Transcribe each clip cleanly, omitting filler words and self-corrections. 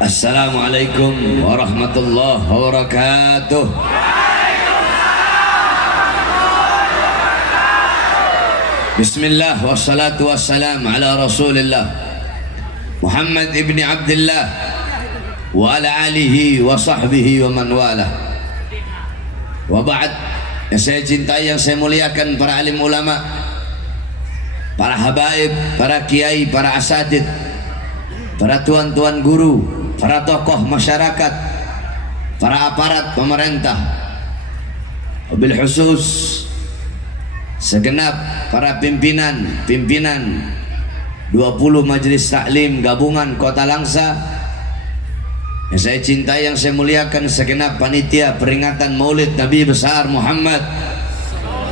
Assalamualaikum warahmatullahi wabarakatuh. Bismillah wassalatu wassalam ala Rasulillah Muhammad ibni Abdullah wa ala alihi wa sahbihi wa man wala. Wa ba'd, yang saya cintai, yang saya muliakan, para alim ulama, para habaib, para kiai, para asatid, para tuan-tuan guru, para tokoh masyarakat, para aparat pemerintah, wabil khusus segenap para pimpinan 20 Majelis Taklim Gabungan Kota Langsa, yang saya cintai, yang saya muliakan, segenap panitia peringatan Maulid Nabi besar Muhammad,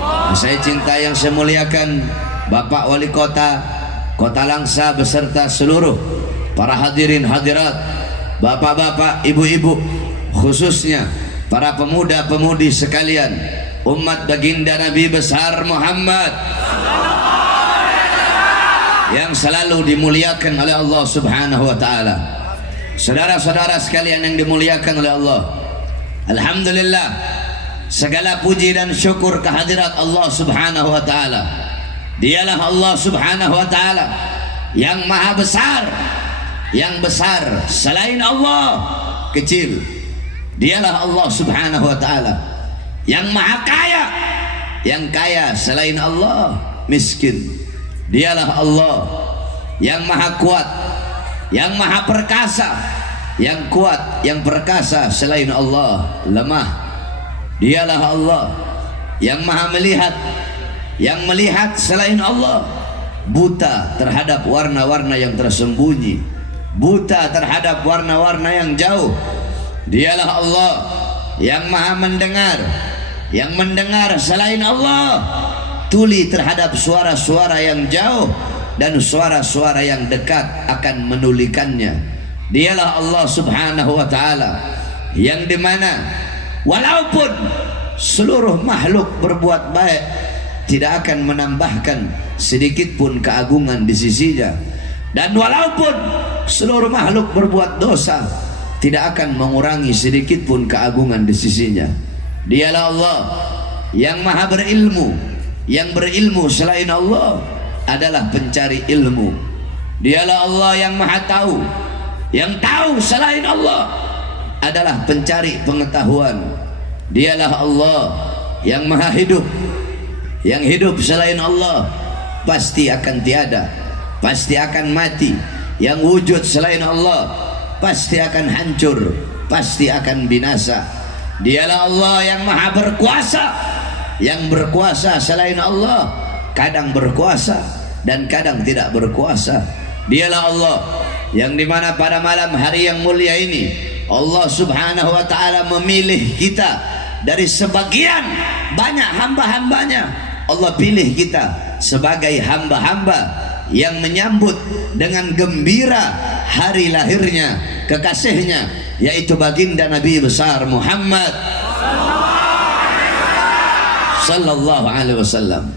yang saya cintai, yang saya muliakan, Bapak Wali Kota Kota Langsa beserta seluruh para hadirin hadirat, bapak-bapak, ibu-ibu, khususnya para pemuda-pemudi sekalian, umat baginda Nabi besar Muhammad yang selalu dimuliakan oleh Allah Subhanahu wa taala. Saudara-saudara sekalian yang dimuliakan oleh Allah, alhamdulillah, segala puji dan syukur kehadirat Allah Subhanahu wa taala. Dialah Allah Subhanahu wa taala yang maha besar, yang besar selain Allah kecil. Dialah Allah Subhanahu wa taala yang maha kaya, yang kaya selain Allah miskin. Dialah Allah yang maha kuat, yang maha perkasa, yang kuat, yang perkasa selain Allah lemah. Dialah Allah yang maha melihat, yang melihat selain Allah buta terhadap warna-warna yang tersembunyi, buta terhadap warna-warna yang jauh. Dialah Allah yang maha mendengar, yang mendengar selain Allah tuli terhadap suara-suara yang jauh dan suara-suara yang dekat akan menulikannya. Dialah Allah Subhanahu wa taala yang dimana walaupun seluruh makhluk berbuat baik, tidak akan menambahkan sedikit pun keagungan di sisinya, dan walaupun seluruh makhluk berbuat dosa, tidak akan mengurangi sedikit pun keagungan di sisinya. Dialah Allah yang maha berilmu, yang berilmu selain Allah adalah pencari ilmu. Dialah Allah yang maha tahu, yang tahu selain Allah adalah pencari pengetahuan. Dialah Allah yang maha hidup, yang hidup selain Allah pasti akan tiada, pasti akan mati. Yang wujud selain Allah pasti akan hancur, pasti akan binasa. Dialah Allah yang maha berkuasa, yang berkuasa selain Allah kadang berkuasa dan kadang tidak berkuasa. Dialah Allah yang dimana pada malam hari yang mulia ini Allah Subhanahu wa ta'ala memilih kita dari sebagian banyak hamba-hambanya. Allah pilih kita sebagai hamba-hamba yang menyambut dengan gembira hari lahirnya kekasihnya, yaitu baginda Nabi besar Muhammad sallallahu alaihi wasallam.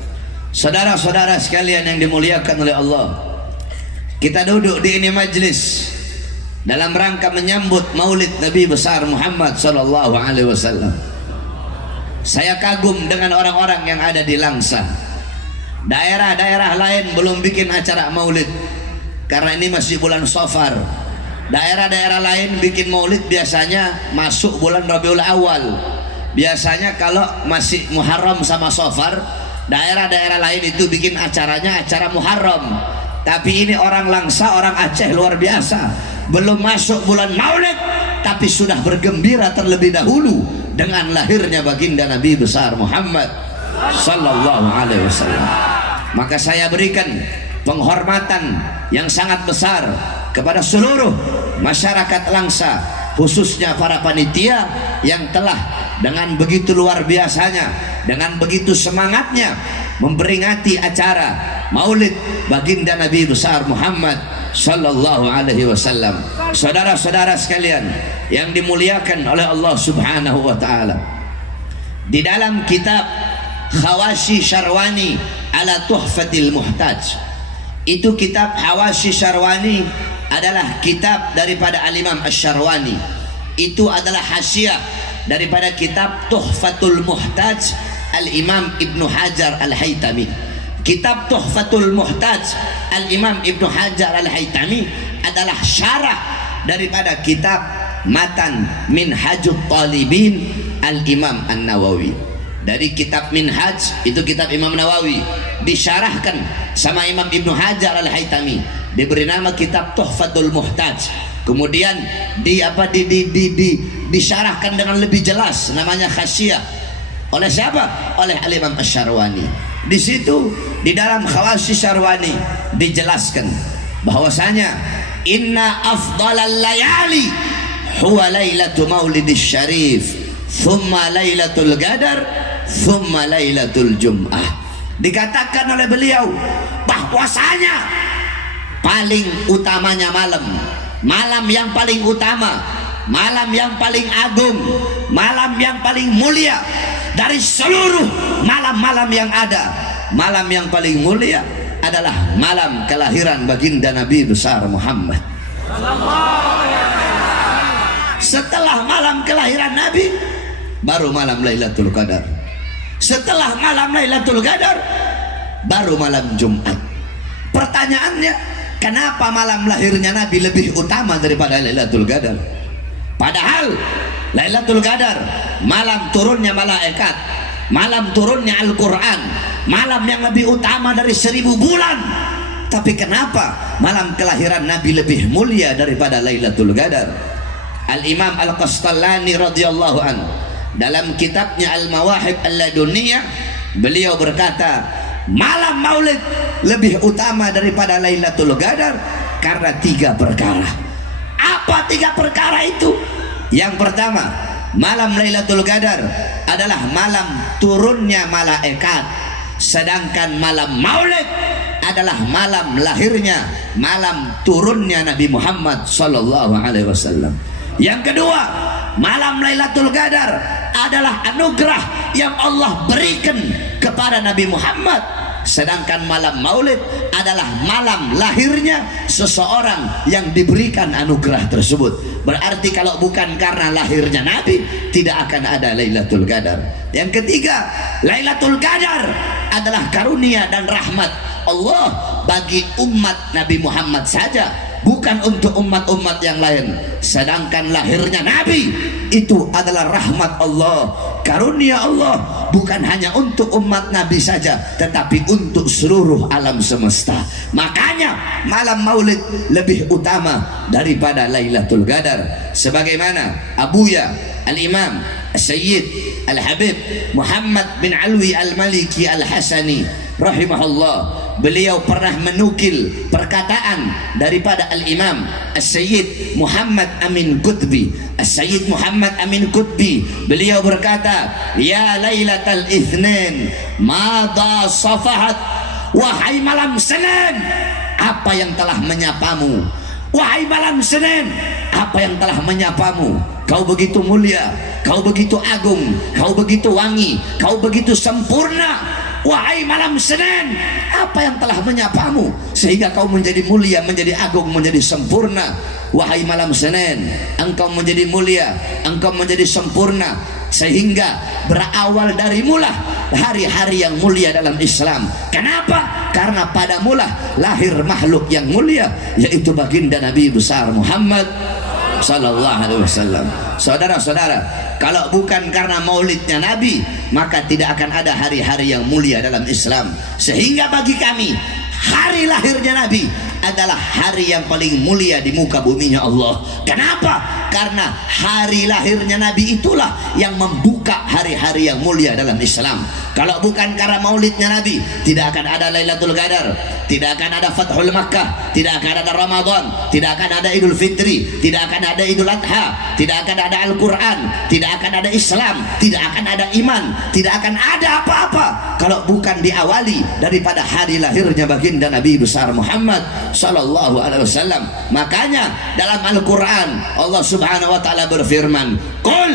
Saudara-saudara sekalian yang dimuliakan oleh Allah, kita duduk di ini majlis dalam rangka menyambut Maulid Nabi besar Muhammad sallallahu alaihi wasallam. Saya kagum dengan orang-orang yang ada di Langsa. Daerah-daerah lain belum bikin acara Maulid karena ini masih bulan Safar. Daerah-daerah lain bikin Maulid biasanya masuk bulan Rabiul Awal. Biasanya kalau masih Muharram sama Safar, daerah-daerah lain itu bikin acaranya acara Muharram. Tapi ini orang Langsa, orang Aceh luar biasa, belum masuk bulan Maulid tapi sudah bergembira terlebih dahulu dengan lahirnya baginda Nabi besar Muhammad sallallahu alaihi wasallam. Maka saya berikan penghormatan yang sangat besar kepada seluruh masyarakat Langsa, khususnya para panitia yang telah dengan begitu luar biasanya, dengan begitu semangatnya memperingati acara Maulid baginda Nabi besar Muhammad sallallahu alaihi wasallam. Saudara-saudara sekalian yang dimuliakan oleh Allah Subhanahu wa taala, di dalam kitab Khawashi Syarwani ala Tuhfatil Muhtaj, itu kitab Hawashi Syarwani adalah kitab daripada Al-Imam Asy-Syarwani. Itu adalah hasyiah daripada kitab Tuhfatul Muhtaj Al-Imam Ibnu Hajar Al-Haytami. Kitab Tuhfatul Muhtaj Al-Imam Ibnu Hajar Al-Haytami adalah syarah daripada kitab Matan Minhajut Talibin Al-Imam An-Nawawi. Dari kitab Minhaj, itu kitab Imam Nawawi, disyarahkan sama Imam Ibnu Hajar Al-Haytami, diberi nama kitab Tuhfatul Muhtaj. Kemudian disyarahkan dengan lebih jelas, namanya Hasyiah. Oleh siapa? Oleh Al-Imam Asy-Syarwani. Di situ di dalam Khawasis Syarwani dijelaskan bahwasanya inna afdalal layali huwa lailatul maulidis syarif thumma lailatul qadar thumma lailatul jum'ah. Dikatakan oleh beliau bahwasanya paling utamanya malam yang paling utama, malam yang paling agung, malam yang paling mulia dari seluruh malam-malam yang ada. Malam yang paling mulia adalah malam kelahiran baginda Nabi besar Muhammad. Setelah malam kelahiran Nabi, baru malam Lailatul Qadar. Setelah malam Lailatul Qadar, baru malam Jumat. Pertanyaannya, kenapa malam lahirnya Nabi lebih utama daripada Lailatul Qadar? Padahal Lailatul Qadar malam turunnya malaikat, malam turunnya Al-Quran, malam yang lebih utama dari 1000 bulan. Tapi kenapa malam kelahiran Nabi lebih mulia daripada Lailatul Qadar? Al-Imam Al-Qastallani radhiyallahu anhu dalam kitabnya Al-Mawahib Al-Laduniyah, beliau berkata malam maulid lebih utama daripada Lailatul Qadar karena 3 perkara. Apa 3 perkara itu? Yang pertama, malam Lailatul Qadar adalah malam turunnya malaikat, sedangkan malam maulid adalah malam lahirnya, malam turunnya Nabi Muhammad sallallahu alaihi wasallam. Yang kedua, malam Lailatul Qadar adalah anugerah yang Allah berikan kepada Nabi Muhammad, sedangkan malam maulid adalah malam lahirnya seseorang yang diberikan anugerah tersebut. Berarti kalau bukan karena lahirnya Nabi, tidak akan ada Lailatul Qadar. Yang ketiga, Lailatul Qadar adalah karunia dan rahmat Allah bagi umat Nabi Muhammad saja, bukan untuk umat-umat yang lain. Sedangkan lahirnya Nabi itu adalah rahmat Allah, karunia Allah, bukan hanya untuk umat Nabi saja, tetapi untuk seluruh alam semesta. Makanya malam maulid lebih utama daripada Lailatul Qadar. Sebagaimana Abuya Al-Imam Sayyid Al-Habib Muhammad bin Alwi Al-Maliki Al-Hasani rahimahullah, beliau pernah menukil perkataan daripada Al-Imam As-Sayyid Muhammad Amin Qutbi. As-Sayyid Muhammad Amin Qutbi, beliau berkata, ya Lailatul Itsnin madha safahat, wahai malam Senin, apa yang telah menyapamu? Wahai malam Senin, apa yang telah menyapamu? Kau begitu mulia, kau begitu agung, kau begitu wangi, kau begitu sempurna. Wahai malam Senin, apa yang telah menyapamu sehingga kau menjadi mulia, menjadi agung, menjadi sempurna? Wahai malam Senin, engkau menjadi mulia, engkau menjadi sempurna, sehingga berawal dari mula hari-hari yang mulia dalam Islam. Kenapa? Karena pada mula lahir makhluk yang mulia, yaitu baginda Nabi besar Muhammad sallallahu alaihi wasallam. Saudara-saudara, kalau bukan karena maulidnya Nabi, maka tidak akan ada hari-hari yang mulia dalam Islam. Sehingga bagi kami, hari lahirnya Nabi adalah hari yang paling mulia di muka buminya Allah. Kenapa? Karena hari lahirnya Nabi itulah yang membuka hari-hari yang mulia dalam Islam. Kalau bukan karena maulidnya Nabi, tidak akan ada Lailatul Qadar, tidak akan ada Fathul Makkah, tidak akan ada Ramadan, tidak akan ada Idul Fitri, tidak akan ada Idul Adha, tidak akan ada Al-Quran, tidak akan ada Islam, tidak akan ada iman, tidak akan ada apa-apa kalau bukan diawali daripada hari lahirnya baginda Nabi besar Muhammad sallallahu alaihi wasallam. Makanya dalam Al-Quran Allah subhanahu wa ta'ala berfirman, qul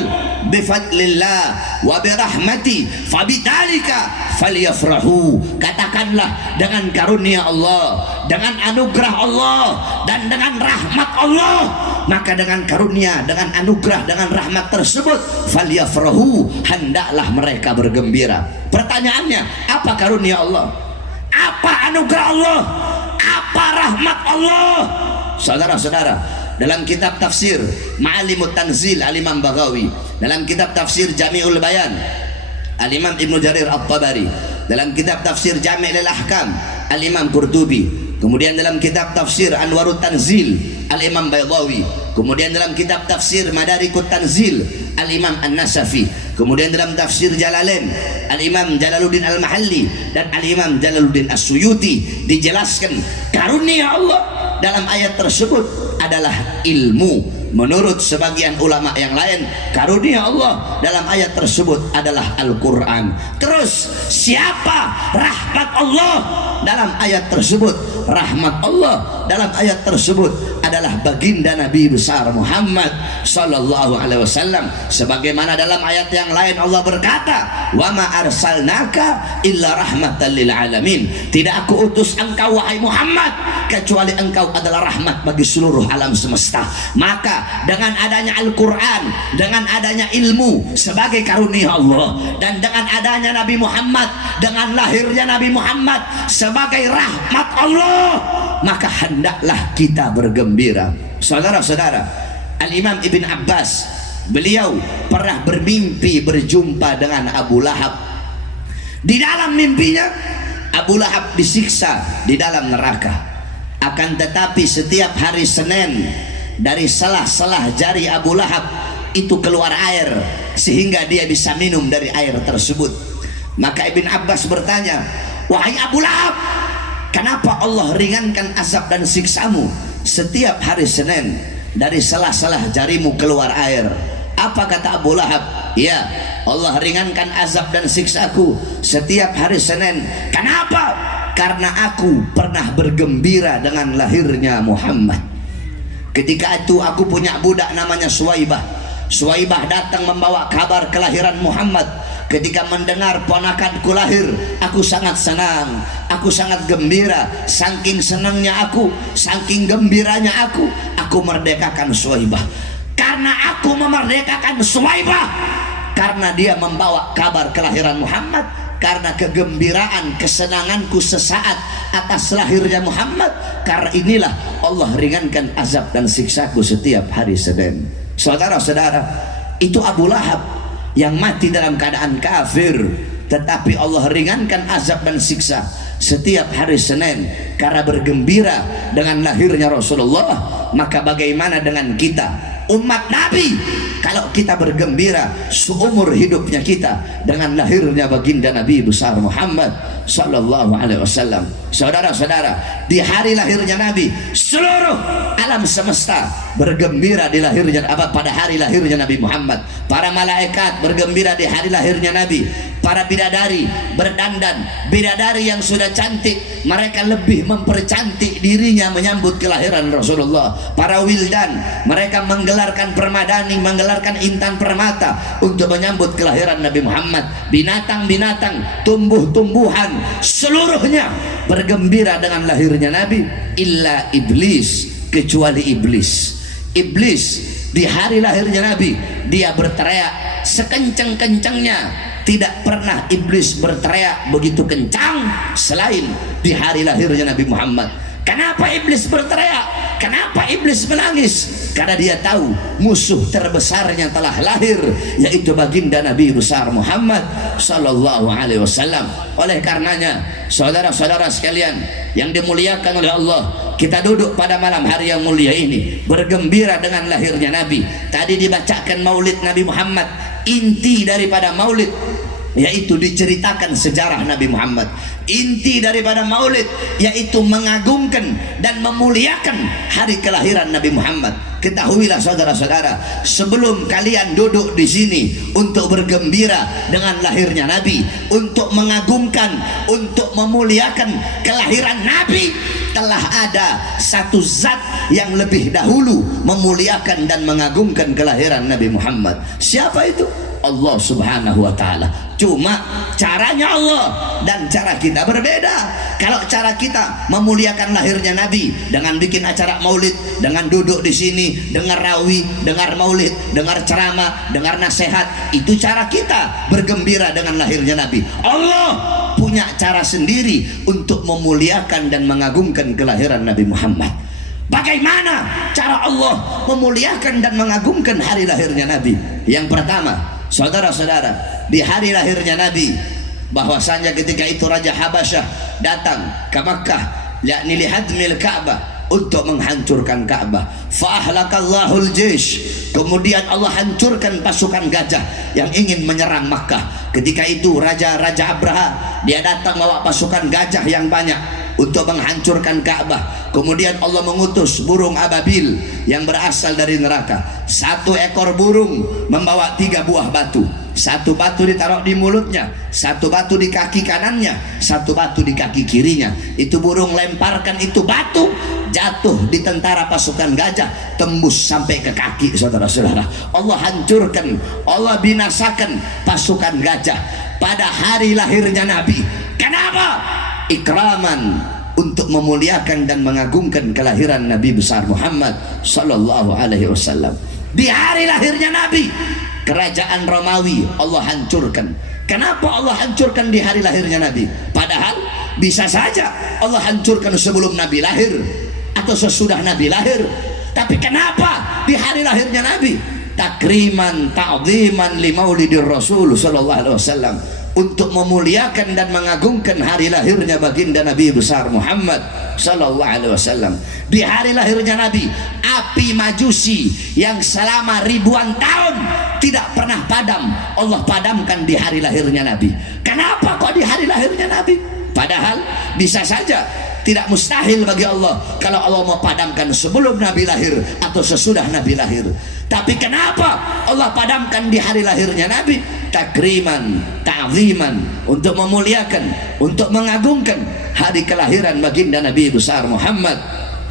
bifadlillah wa birahmati fabidhalika bidzalika falyafrahu. Katakanlah dengan karunia Allah, dengan anugerah Allah, dan dengan rahmat Allah, maka dengan karunia, dengan anugerah, dengan rahmat tersebut falyafrahu, hendaklah mereka bergembira. Pertanyaannya, apa karunia Allah? Apa anugerah Allah? Apa rahmat Allah? Saudara-saudara, dalam kitab tafsir Ma'alimut Tanzil Al-Imam Baghawi, dalam kitab tafsir Jami'ul Bayan Al-Imam Ibnu Jarir At-Tabari, dalam kitab tafsir Jami' lil Ahkam Al-Imam Qurtubi, kemudian dalam kitab tafsir Anwarut Tanzil Al-Imam Baydawi, kemudian dalam kitab tafsir Madarikut Tanzil Al-Imam An-Nasafi, kemudian dalam tafsir Jalalain Al-Imam Jalaluddin Al-Mahalli dan Al-Imam Jalaluddin As-Suyuti, dijelaskan karunia Allah dalam ayat tersebut adalah ilmu. Menurut sebagian ulama yang lain, karunia Allah dalam ayat tersebut adalah Al-Quran. Terus siapa rahmat Allah dalam ayat tersebut? Rahmat Allah dalam ayat tersebut adalah baginda Nabi besar Muhammad sallallahu alaihi wasallam, sebagaimana dalam ayat yang lain Allah berkata, wa ma arsalnaka illa rahmatan lil alamin. Tidak aku utus engkau wahai Muhammad kecuali engkau adalah rahmat bagi seluruh alam semesta. Maka dengan adanya Al-Quran, dengan adanya ilmu sebagai karunia Allah, dan dengan adanya Nabi Muhammad, dengan lahirnya Nabi Muhammad sebagai rahmat Allah, maka hendaklah kita bergembira. Saudara-saudara, Al-Imam Ibn Abbas, beliau pernah bermimpi berjumpa dengan Abu Lahab. Di dalam mimpinya Abu Lahab disiksa di dalam neraka. Akan tetapi setiap hari Senin dari selah-selah jari Abu Lahab itu keluar air sehingga dia bisa minum dari air tersebut. Maka Ibn Abbas bertanya, wahai Abu Lahab, kenapa Allah ringankan azab dan siksamu setiap hari Senin dari selah-selah jarimu keluar air? Apa kata Abu Lahab? Ya, Allah ringankan azab dan siksaku setiap hari Senin. Kenapa? Karena aku pernah bergembira dengan lahirnya Muhammad. Ketika itu aku punya budak namanya Suwaibah. Suwaibah datang membawa kabar kelahiran Muhammad. Ketika mendengar ponakanku lahir, aku sangat senang, aku sangat gembira. Saking senangnya aku, saking gembiranya aku merdekakan Suwaibah. Karena aku memerdekakan Suwaibah, karena dia membawa kabar kelahiran Muhammad, karena kegembiraan, kesenanganku sesaat atas lahirnya Muhammad, karena inilah Allah ringankan azab dan siksaku setiap hari Senin. Saudara-saudara, itu Abu Lahab yang mati dalam keadaan kafir, tetapi Allah ringankan azab dan siksa setiap hari Senin karena bergembira dengan lahirnya Rasulullah. Maka bagaimana dengan kita, umat Nabi, kalau kita bergembira seumur hidupnya kita dengan lahirnya baginda Nabi besar Muhammad sallallahu alaihi wasallam? Saudara-saudara, di hari lahirnya Nabi, seluruh alam semesta bergembira di lahirnya pada hari lahirnya Nabi Muhammad. Para malaikat bergembira di hari lahirnya Nabi. Para bidadari berdandan, bidadari yang sudah cantik, mereka lebih mempercantik dirinya menyambut kelahiran Rasulullah. Para wildan, mereka menggelarkan permadani, menggelarkan intan permata untuk menyambut kelahiran Nabi Muhammad. Binatang-binatang, tumbuh-tumbuhan, seluruhnya bergembira dengan lahirnya Nabi, illa iblis, kecuali iblis. Iblis di hari lahirnya Nabi, dia berteriak sekencang-kencangnya. Tidak pernah iblis berteriak begitu kencang selain di hari lahirnya Nabi Muhammad. Kenapa iblis berteriak? Kenapa iblis menangis? Karena dia tahu musuh terbesarnya telah lahir, yaitu baginda Nabi besar Muhammad sallallahu alaihi wasallam. Oleh karenanya, saudara-saudara sekalian yang dimuliakan oleh Allah, kita duduk pada malam hari yang mulia ini bergembira dengan lahirnya Nabi. Tadi dibacakan Maulid Nabi Muhammad. Inti daripada Maulid yaitu diceritakan sejarah Nabi Muhammad. Inti daripada Maulid yaitu mengagungkan dan memuliakan hari kelahiran Nabi Muhammad. Ketahuilah saudara-saudara, sebelum kalian duduk di sini untuk bergembira dengan lahirnya Nabi, untuk mengagungkan, untuk memuliakan kelahiran Nabi, telah ada satu zat yang lebih dahulu memuliakan dan mengagungkan kelahiran Nabi Muhammad. Siapa itu? Allah Subhanahu wa taala. Cuma caranya Allah dan cara kita berbeda. Kalau cara kita memuliakan lahirnya Nabi dengan bikin acara maulid, dengan duduk di sini, dengar rawi, dengar maulid, dengar ceramah, dengar nasihat, itu cara kita bergembira dengan lahirnya Nabi. Allah punya cara sendiri untuk memuliakan dan mengagungkan kelahiran Nabi Muhammad. Bagaimana cara Allah memuliakan dan mengagungkan hari lahirnya Nabi? Yang pertama, saudara-saudara, di hari lahirnya Nabi, bahwasanya ketika itu Raja Habasyah datang ke Makkah, yakni lihadmil Ka'bah, untuk menghancurkan Ka'bah. Fa'ahlakallahul jaysh, kemudian Allah hancurkan pasukan gajah yang ingin menyerang Makkah. Ketika itu Raja Abraha, dia datang bawa pasukan gajah yang banyak untuk menghancurkan Ka'bah. Kemudian Allah mengutus burung ababil yang berasal dari neraka. Satu ekor burung membawa 3 buah batu. Satu batu ditaruh di mulutnya, satu batu di kaki kanannya, satu batu di kaki kirinya. Itu burung lemparkan itu batu, jatuh di tentara pasukan gajah, tembus sampai ke kaki, saudara-saudara. Allah hancurkan, Allah binasakan pasukan gajah pada hari lahirnya Nabi. Kenapa? Ikraman, untuk memuliakan dan mengagungkan kelahiran Nabi besar Muhammad sallallahu alaihi wasallam. Di hari lahirnya Nabi, kerajaan Romawi Allah hancurkan. Kenapa Allah hancurkan di hari lahirnya Nabi? Padahal bisa saja Allah hancurkan sebelum Nabi lahir atau sesudah Nabi lahir. Tapi kenapa di hari lahirnya Nabi? Takriman, ta'ziman li maulidir Rasul sallallahu alaihi wasallam, untuk memuliakan dan mengagungkan hari lahirnya baginda Nabi besar Muhammad sallallahu alaihi wasallam. Di hari lahirnya Nabi, api Majusi yang selama ribuan tahun tidak pernah padam, Allah padamkan di hari lahirnya Nabi. Kenapa kok di hari lahirnya Nabi? Padahal bisa saja, tidak mustahil bagi Allah kalau Allah mau padamkan sebelum Nabi lahir atau sesudah Nabi lahir. Tapi kenapa Allah padamkan di hari lahirnya Nabi? Takriman, ta'ziman, untuk memuliakan, untuk mengagungkan hari kelahiran baginda Nabi besar Muhammad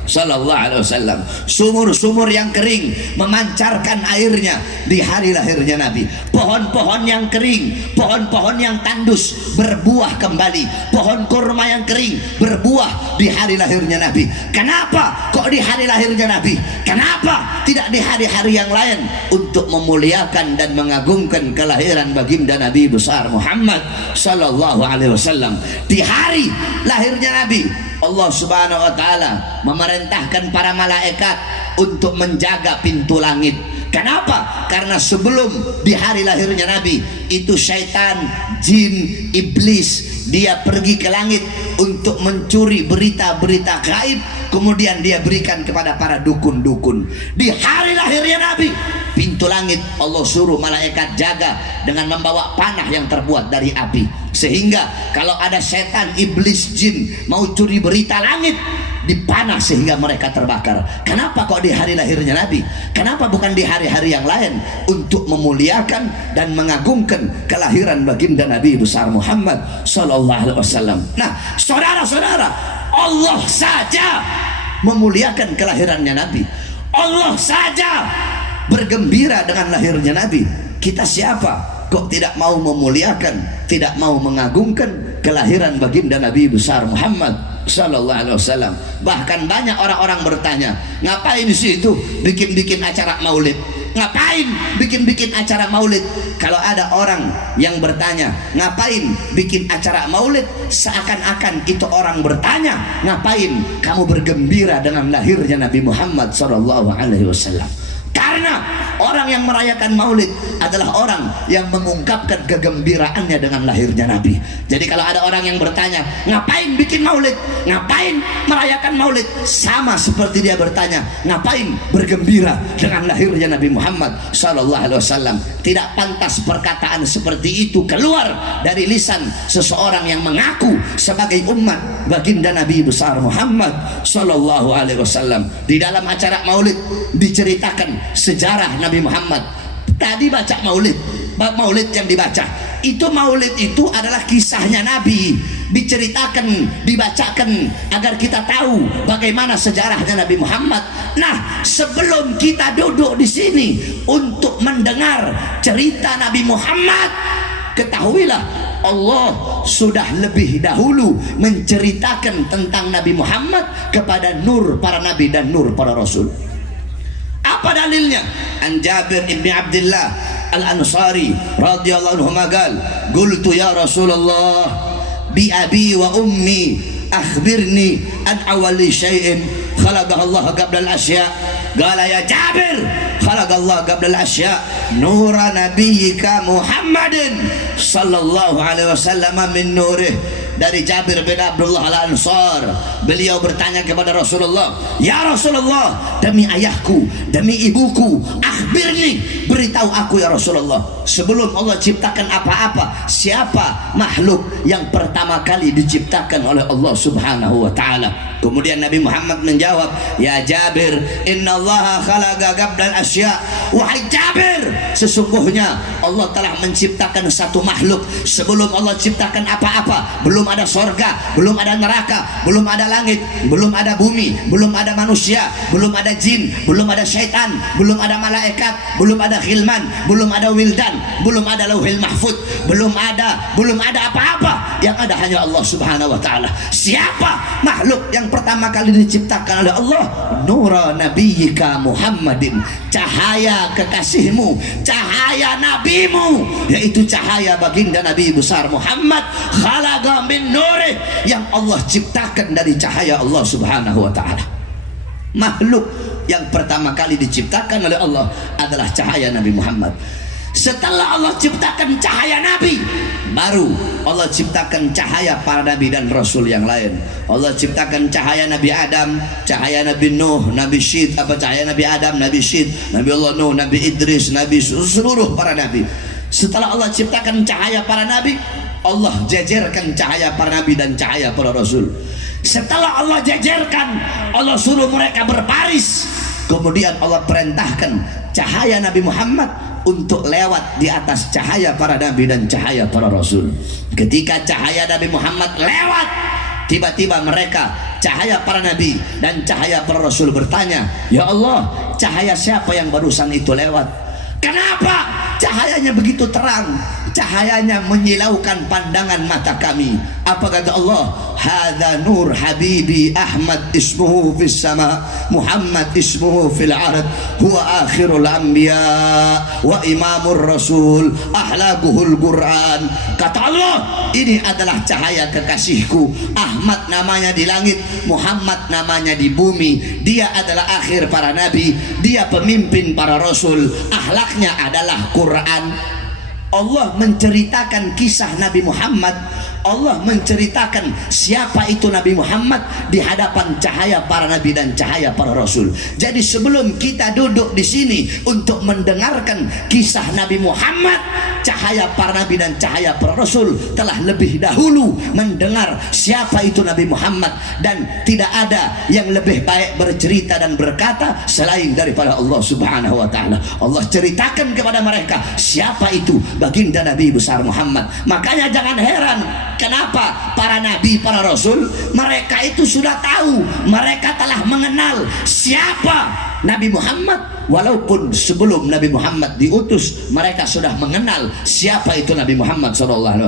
sallallahu alaihi wasallam. Sumur-sumur yang kering memancarkan airnya di hari lahirnya Nabi. Pohon-pohon yang kering, pohon-pohon yang tandus berbuah kembali. Pohon kurma yang kering berbuah di hari lahirnya Nabi. Kenapa kok di hari lahirnya Nabi? Kenapa tidak di hari-hari yang lain? Untuk memuliakan dan mengagungkan kelahiran baginda Nabi besar Muhammad sallallahu alaihi wasallam. Di hari lahirnya Nabi, Allah subhanahu wa ta'ala memerintahkan para malaikat untuk menjaga pintu langit. Kenapa? Karena sebelum di hari lahirnya Nabi itu syaitan, jin, iblis, dia pergi ke langit untuk mencuri berita-berita gaib, kemudian dia berikan kepada para dukun-dukun. Di hari lahirnya Nabi, pintu langit Allah suruh malaikat jaga dengan membawa panah yang terbuat dari api, sehingga kalau ada setan, iblis, jin mau curi berita langit, dipanah sehingga mereka terbakar. Kenapa kok di hari lahirnya Nabi? Kenapa bukan di hari-hari yang lain? Untuk memuliakan dan mengagungkan kelahiran baginda Nabi besar Muhammad sallallahu alaihi wasallam. Nah, saudara-saudara, Allah saja memuliakan kelahirannya Nabi. Allah saja bergembira dengan lahirnya Nabi. Kita siapa kok tidak mau memuliakan, tidak mau mengagungkan kelahiran baginda Nabi besar Muhammad sallallahu alaihi wasallam? Bahkan banyak orang-orang bertanya, ngapain sih itu bikin-bikin acara maulid? Ngapain bikin-bikin acara maulid? Kalau ada orang yang bertanya, ngapain bikin acara maulid? Seakan-akan itu orang bertanya, ngapain kamu bergembira dengan lahirnya Nabi Muhammad sallallahu alaihi wasallam? Karena orang yang merayakan maulid adalah orang yang mengungkapkan kegembiraannya dengan lahirnya Nabi. Jadi kalau ada orang yang bertanya, ngapain bikin maulid? Ngapain merayakan maulid? Sama seperti dia bertanya, ngapain bergembira dengan lahirnya Nabi Muhammad sallallahu alaihi wasallam? Tidak pantas perkataan seperti itu keluar dari lisan seseorang yang mengaku sebagai umat baginda Nabi besar Muhammad sallallahu alaihi wasallam. Di dalam acara maulid diceritakan sejarah Nabi Muhammad. Tadi baca maulid yang dibaca itu, maulid itu adalah kisahnya Nabi, diceritakan, dibacakan agar kita tahu bagaimana sejarahnya Nabi Muhammad. Nah, sebelum kita duduk di sini untuk mendengar cerita Nabi Muhammad, ketahuilah Allah sudah lebih dahulu menceritakan tentang Nabi Muhammad kepada nur para nabi dan nur para rasul. Apa dalilnya? An Jabir ibn Abdullah Al-Ansari radhiyallahu anhu qaal, qultu ya Rasulullah bi abi wa ummi akhbirni an awwali syai'in khalaqahu Allah qabla al-asya. Qala ya Jabir, khalaqallahu qabla al-asya nura nabiyyika Muhammadin sallallahu alaihi wasallam min nurih. Dari Jabir bin Abdullah Al-Ansar, beliau bertanya kepada Rasulullah, ya Rasulullah, demi ayahku, demi ibuku, akhbirni, beritahu aku ya Rasulullah, sebelum Allah ciptakan apa-apa, siapa makhluk yang pertama kali diciptakan oleh Allah subhanahu wa ta'ala. Kemudian Nabi Muhammad menjawab, ya Jabir, inna allaha khalaqa qabla al-asya. Wahai Jabir, sesungguhnya Allah telah menciptakan satu makhluk sebelum Allah ciptakan apa-apa. Belum ada sorga, belum ada neraka, belum ada langit, belum ada bumi, belum ada manusia, belum ada jin, belum ada syaitan, belum ada malaikat, belum ada khilman, belum ada wildan, belum ada lauhil mahfud, belum ada apa-apa. Yang ada hanya Allah subhanahu wa ta'ala. Siapa makhluk yang pertama kali diciptakan oleh Allah? Nura nabiyyika Muhammadin, cahaya kekasihmu, cahaya nabimu, yaitu cahaya baginda Nabi besar Muhammad. Khalaqa min nurih, yang Allah ciptakan dari cahaya Allah subhanahu wa ta'ala. Makhluk yang pertama kali diciptakan oleh Allah adalah cahaya Nabi Muhammad. Setelah Allah ciptakan cahaya Nabi, baru Allah ciptakan cahaya para nabi dan rasul yang lain. Allah ciptakan cahaya Nabi Adam, cahaya Nabi Nuh, Nabi Syed, cahaya Nabi Adam, Nabi Syed, Nabi Allah Nuh, Nabi Idris, Nabi seluruh para nabi. Setelah Allah ciptakan cahaya para nabi, Allah jejerkan cahaya para nabi dan cahaya para rasul. Setelah Allah jejerkan, Allah suruh mereka berbaris. Kemudian Allah perintahkan cahaya Nabi Muhammad untuk lewat di atas cahaya para nabi dan cahaya para rasul. Ketika cahaya Nabi Muhammad lewat, tiba-tiba mereka, cahaya para nabi dan cahaya para rasul, bertanya, ya Allah, cahaya siapa yang barusan itu lewat? Kenapa cahayanya begitu terang? Cahayanya menyilaukan pandangan mata kami. Apa kata Allah? Hadza nur habibi Ahmad ismuhu fis sama, Muhammad ismuhu fil ard, huwa akhirul anbiya wa imamur rasul, ahlaquhul Quran. Kata Allah, ini adalah cahaya kekasihku. Ahmad namanya di langit, Muhammad namanya di bumi. Dia adalah akhir para nabi, dia pemimpin para rasul, akhlaknya adalah Quran. Allah menceritakan kisah Nabi Muhammad. Allah menceritakan siapa itu Nabi Muhammad di hadapan cahaya para nabi dan cahaya para rasul. Jadi sebelum kita duduk di sini untuk mendengarkan kisah Nabi Muhammad, cahaya para nabi dan cahaya para rasul telah lebih dahulu mendengar siapa itu Nabi Muhammad, dan tidak ada yang lebih baik bercerita dan berkata selain daripada Allah subhanahu wa ta'ala. Allah ceritakan kepada mereka siapa itu baginda Nabi besar Muhammad. Makanya jangan heran kenapa para nabi, para rasul, mereka itu sudah tahu, mereka telah mengenal siapa Nabi Muhammad. Walaupun sebelum Nabi Muhammad diutus, mereka sudah mengenal siapa itu Nabi Muhammad SAW.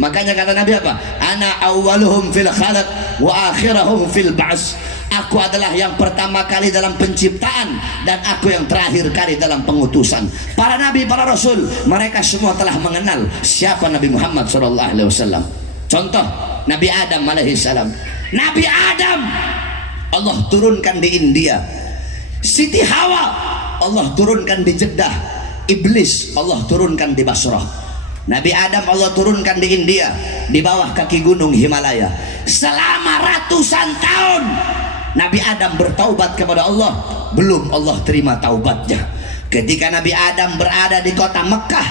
Makanya kata Nabi apa? Ana awwaluhum fil khalaq wa akhirahum fil ba'ts. Aku adalah yang pertama kali dalam penciptaan dan aku yang terakhir kali dalam pengutusan. Para nabi, para rasul, mereka semua telah mengenal siapa Nabi Muhammad SAW. Contoh Nabi Adam alaihissalam. Nabi Adam Allah turunkan di India. Siti Hawa Allah turunkan di Jeddah. Iblis Allah turunkan di Basrah. Nabi Adam Allah turunkan di India, di bawah kaki gunung Himalaya. Selama ratusan tahun Nabi Adam bertaubat kepada Allah, belum Allah terima taubatnya. Ketika Nabi Adam berada di kota Mekah,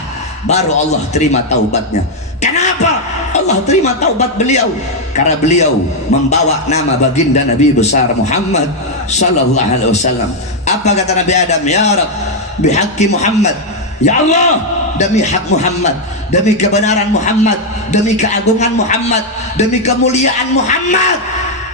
baru Allah terima taubatnya. Kenapa Allah terima taubat beliau? Karena beliau membawa nama baginda Nabi besar Muhammad sallallahu alaihi wasallam. Apa kata Nabi Adam? Ya Rabb, bihaqqi Muhammad, ya Allah, demi hak Muhammad, demi kebenaran Muhammad, demi keagungan Muhammad, demi kemuliaan Muhammad,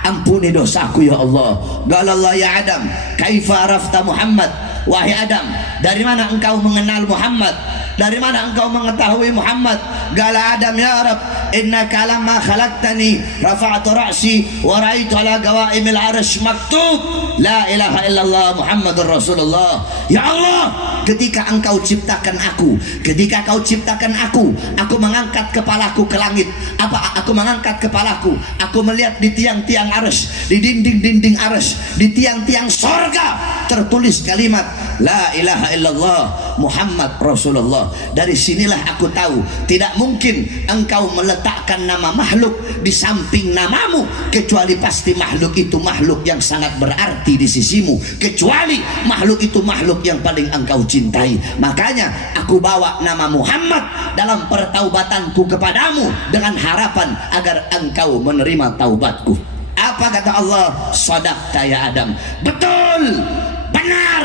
ampuni dosaku ya Allah. Qalallah ya Adam, kaifa arafta Muhammad? Wahai Adam, dari mana engkau mengenal Muhammad? Dari mana engkau mengetahui Muhammad? Qala Adam, ya Rab, innaka lamma khalaqtani rafa'tu ra'si wa ra'aitu ala qawaimil 'arsy maktub la ilaha illallah Muhammadur Rasulullah. Ya Allah, ketika engkau ciptakan aku, ketika kau ciptakan aku mengangkat kepalaku ke langit. Apa aku mengangkat kepalaku? Aku melihat di tiang-tiang arsy, di dinding-dinding arsy, di tiang-tiang sorga tertulis kalimat la ilaha illallah Muhammad Rasulullah. Dari sinilah aku tahu tidak mungkin engkau meletakkan nama makhluk di samping namamu, kecuali pasti makhluk itu makhluk yang sangat berarti di sisimu, kecuali makhluk itu makhluk yang paling engkau cintai. Makanya aku bawa nama Muhammad dalam pertaubatanku kepadamu dengan harapan agar engkau menerima taubatku. Apa kata Allah? Shadaqta ya Adam. Betul, benar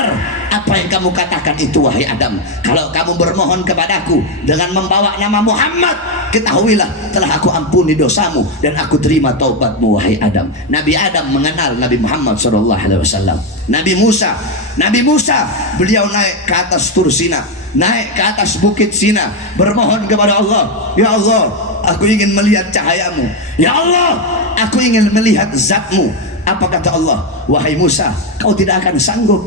apa yang kamu katakan itu wahai Adam. Kalau kamu bermohon kepadaku dengan membawa nama Muhammad, ketahuilah telah aku ampuni dosamu dan aku terima taubatmu wahai Adam. Nabi Adam mengenal Nabi Muhammad SAW. Nabi Musa beliau naik ke atas Tur Sina, naik ke atas bukit Sina, bermohon kepada Allah, ya Allah, aku ingin melihat cahayamu, ya Allah, aku ingin melihat zatmu. Apa kata Allah? Wahai Musa, kau tidak akan sanggup,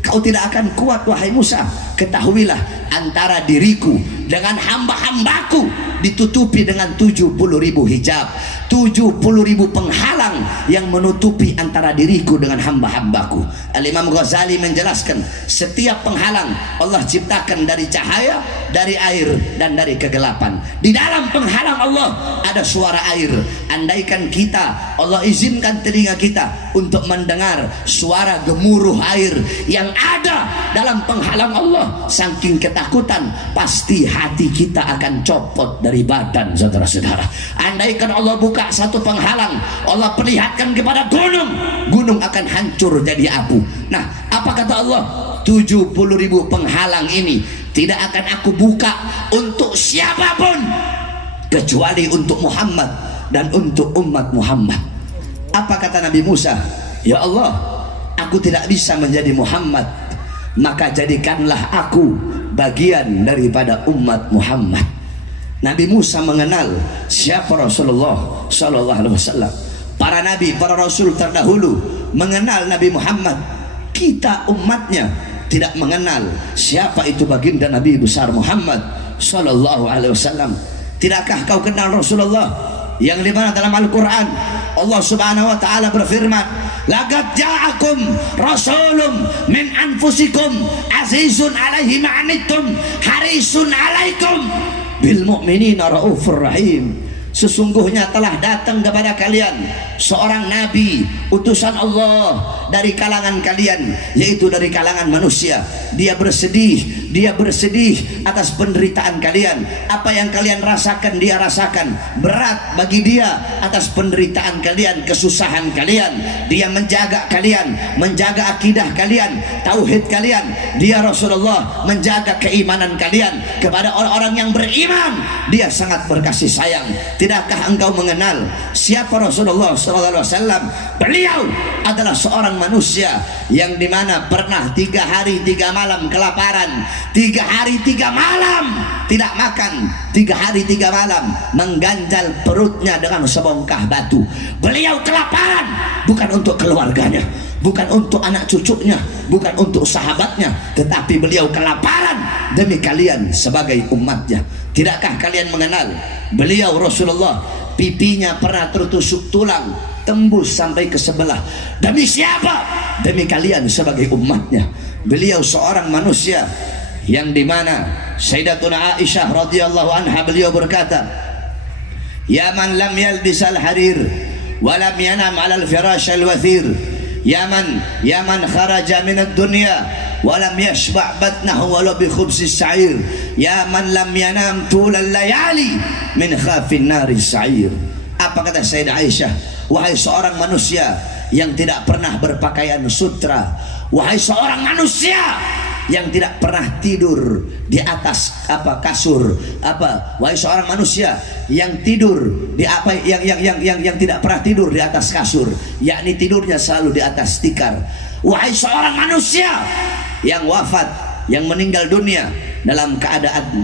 kau tidak akan kuat wahai Musa. Ketahuilah antara diriku dengan hamba-hambaku ditutupi dengan 70.000 hijab, 70.000 penghalang yang menutupi antara diriku dengan hamba-hambaku. Al-Imam Ghazali menjelaskan, setiap penghalang Allah ciptakan dari cahaya, dari air, dan dari kegelapan. Di dalam penghalang Allah ada suara air. Andaikan kita, Allah izinkan telinga kita untuk mendengar suara gemuruh air yang ada dalam penghalang Allah, saking ketakutan pasti hati kita akan copot dari badan, saudara-saudara. Andaikan Allah buka satu penghalang, Allah perlihatkan kepada gunung, gunung akan hancur jadi abu. Nah, apa kata Allah? 70.000 penghalang ini tidak akan aku buka untuk siapapun kecuali untuk Muhammad dan untuk umat Muhammad. Apa kata Nabi Musa? Ya Allah, aku tidak bisa menjadi Muhammad, maka jadikanlah aku bagian daripada umat Muhammad. Nabi Musa mengenal siapa Rasulullah Sallallahu Alaihi Wasallam. Para nabi, para rasul terdahulu mengenal Nabi Muhammad. Kita umatnya tidak mengenal siapa itu baginda Nabi besar Muhammad Sallallahu Alaihi Wasallam. Tidakkah kau kenal Rasulullah yang dimana dalam Al-Quran Allah Subhanahu Wa Taala berfirman, laqad ja'akum rasulun min anfusikum azizun alaihi ma'anittum harisun alaikum bil mu'minina raufur rahim. Sesungguhnya telah datang kepada kalian seorang nabi utusan Allah dari kalangan kalian, yaitu dari kalangan manusia. Dia bersedih atas penderitaan kalian. Apa yang kalian rasakan dia rasakan. Berat bagi dia atas penderitaan kalian, kesusahan kalian. Dia menjaga kalian, menjaga akidah kalian, tauhid kalian. Dia Rasulullah menjaga keimanan kalian. Kepada orang-orang yang beriman dia sangat berkasih sayang. Tidakkah engkau mengenal siapa Rasulullah SAW? Beliau adalah seorang manusia yang dimana pernah 3 hari 3 malam kelaparan, 3 hari 3 malam tidak makan, 3 hari 3 malam mengganjal perutnya dengan sebongkah batu. Beliau kelaparan bukan untuk keluarganya, bukan untuk anak cucunya, bukan untuk sahabatnya, tetapi beliau kelaparan demi kalian sebagai umatnya. Tidakkah kalian mengenal beliau Rasulullah? Pipinya pernah tertusuk tulang tembus sampai ke sebelah. Demi siapa? Demi kalian sebagai umatnya. Beliau seorang manusia yang dimana Sayyidatuna Aisyah radhiyallahu anha beliau berkata, ya man lam yalbisal harir wa lam yanam alal firashal wathir, ya man kharaja minad dunya walam yashba' batnahu walau bi khubzis sa'ir, ya man lam yanam tulal layali min khafin nari sa'ir. Apa kata Sayyidah Aisyah? Wahai seorang manusia yang tidak pernah berpakaian sutra, wahai seorang manusia yang tidak pernah tidur di atas kasur. Wahai seorang manusia yang tidur di yang tidak pernah tidur di atas kasur, yakni tidurnya selalu di atas tikar. Wahai seorang manusia yang wafat, yang meninggal dunia dalam keadaan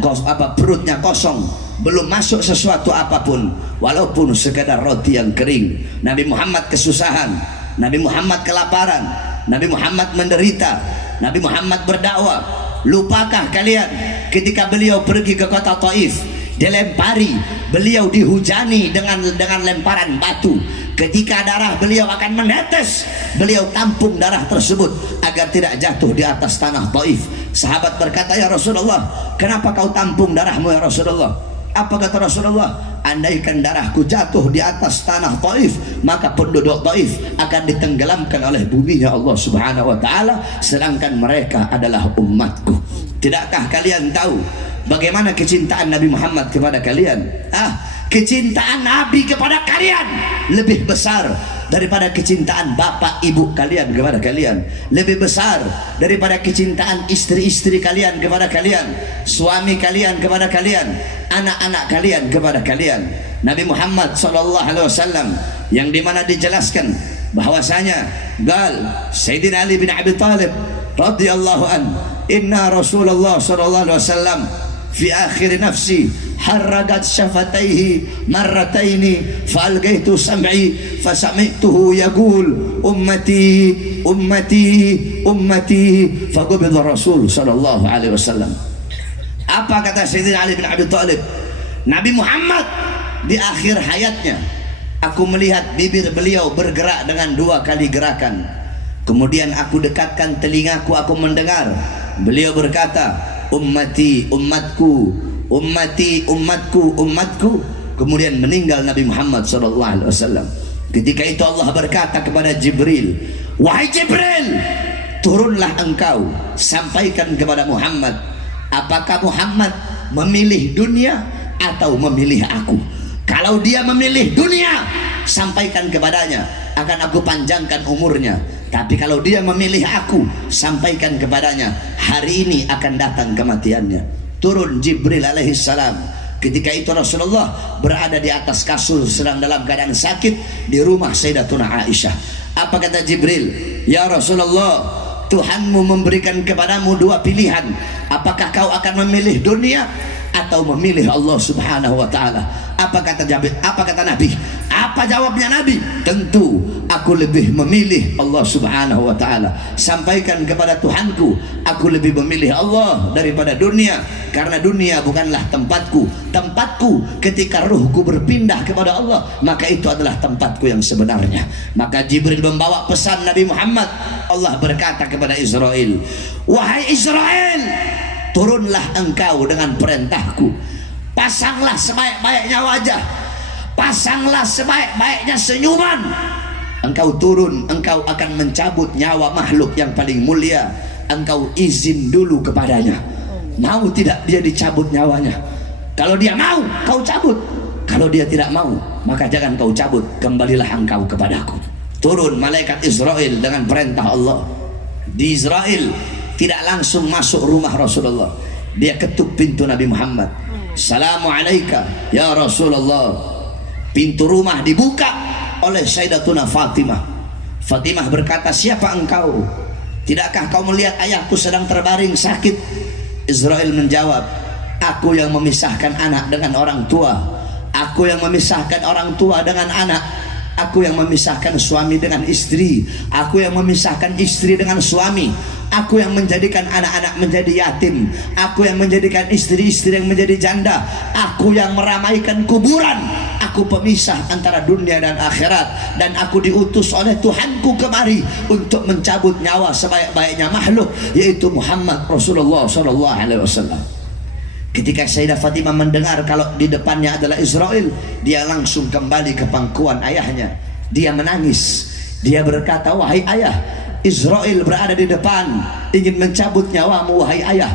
perutnya kosong, belum masuk sesuatu apapun, walaupun sekadar roti yang kering. Nabi Muhammad kesusahan, Nabi Muhammad kelaparan, Nabi Muhammad menderita, Nabi Muhammad berdakwah. Lupakah kalian ketika beliau pergi ke kota Taif, dilempari, beliau dihujani dengan lemparan batu. Ketika darah beliau akan menetes, beliau tampung darah tersebut agar tidak jatuh di atas tanah Taif. Sahabat berkata, ya Rasulullah, kenapa kau tampung darahmu ya Rasulullah? Apa kata Rasulullah? Andaikan darahku jatuh di atas tanah Taif, maka penduduk Taif akan ditenggelamkan oleh buminya Allah Subhanahu wa taala, sedangkan mereka adalah umatku. Tidakkah kalian tahu bagaimana kecintaan Nabi Muhammad kepada kalian? Kecintaan Nabi kepada kalian lebih besar daripada kecintaan bapak ibu kalian kepada kalian, lebih besar daripada kecintaan istri-istri kalian kepada kalian, suami kalian kepada kalian, anak-anak kalian kepada kalian. Nabi Muhammad SAW yang dimana dijelaskan bahwasanya Sayyidina Ali bin Abi Thalib radhiyallahu an, inna Rasulullah SAW fi akhir nafsi harragat syafataihi marrataini falgaitu sam'i fasami'tuhu yaqul ummati ummati ummati faqabidha Rasul sallallahu alaihi wasallam. Apa kata Sayyidina Ali bin Abi Thalib? Nabi Muhammad di akhir hayatnya, aku melihat bibir beliau bergerak dengan 2 kali gerakan. Kemudian aku dekatkan telingaku, aku mendengar beliau berkata, ummati umatku, ummati umatku, umatku. Kemudian meninggal Nabi Muhammad SAW. Ketika itu Allah berkata kepada Jibril, wahai Jibril, turunlah engkau, sampaikan kepada Muhammad, apakah Muhammad memilih dunia atau memilih aku? Kalau dia memilih dunia, sampaikan kepadanya, akan aku panjangkan umurnya. Tapi kalau dia memilih aku, sampaikan kepadanya, hari ini akan datang kematiannya. Turun Jibril alaihissalam. Ketika itu Rasulullah berada di atas kasur, sedang dalam keadaan sakit di rumah Sayyidatuna Aisyah. Apa kata Jibril? Ya Rasulullah, Tuhanmu memberikan kepadamu 2 pilihan. Apakah kau akan memilih dunia atau memilih Allah Subhanahu wa taala? Apa kata Jibril? Apa kata Nabi? Apa jawabnya Nabi? Tentu aku lebih memilih Allah Subhanahu wa taala. Sampaikan kepada Tuhanku, aku lebih memilih Allah daripada dunia, karena dunia bukanlah tempatku. Tempatku ketika ruhku berpindah kepada Allah, maka itu adalah tempatku yang sebenarnya. Maka Jibril membawa pesan Nabi Muhammad. Allah berkata kepada Israel, wahai Israel, turunlah engkau dengan perintahku, pasanglah sebaik-baiknya wajah, pasanglah sebaik-baiknya senyuman. Engkau turun, engkau akan mencabut nyawa makhluk yang paling mulia. Engkau izin dulu kepadanya, mau tidak dia dicabut nyawanya. Kalau dia mau, kau cabut. Kalau dia tidak mau, maka jangan kau cabut, kembalilah engkau kepadaku. Turun malaikat Israel dengan perintah Allah. Di Israel tidak langsung masuk rumah Rasulullah, dia ketuk pintu Nabi Muhammad. Assalamualaikum ya Rasulullah. Pintu rumah dibuka oleh Sayyidatuna Fatimah. Fatimah berkata, siapa engkau? Tidakkah kau melihat ayahku sedang terbaring sakit? Israel menjawab, aku yang memisahkan anak dengan orang tua, aku yang memisahkan orang tua dengan anak, aku yang memisahkan suami dengan istri, aku yang memisahkan istri dengan suami, aku yang menjadikan anak-anak menjadi yatim, aku yang menjadikan istri-istri yang menjadi janda, aku yang meramaikan kuburan, aku pemisah antara dunia dan akhirat, dan aku diutus oleh Tuhanku kemari untuk mencabut nyawa sebaik-baiknya makhluk, yaitu Muhammad Rasulullah SAW. Ketika Sayyidah Fatimah mendengar kalau di depannya adalah Israel, dia langsung kembali ke pangkuan ayahnya. Dia menangis, dia berkata, wahai ayah, Israel berada di depan, ingin mencabut nyawamu wahai ayah.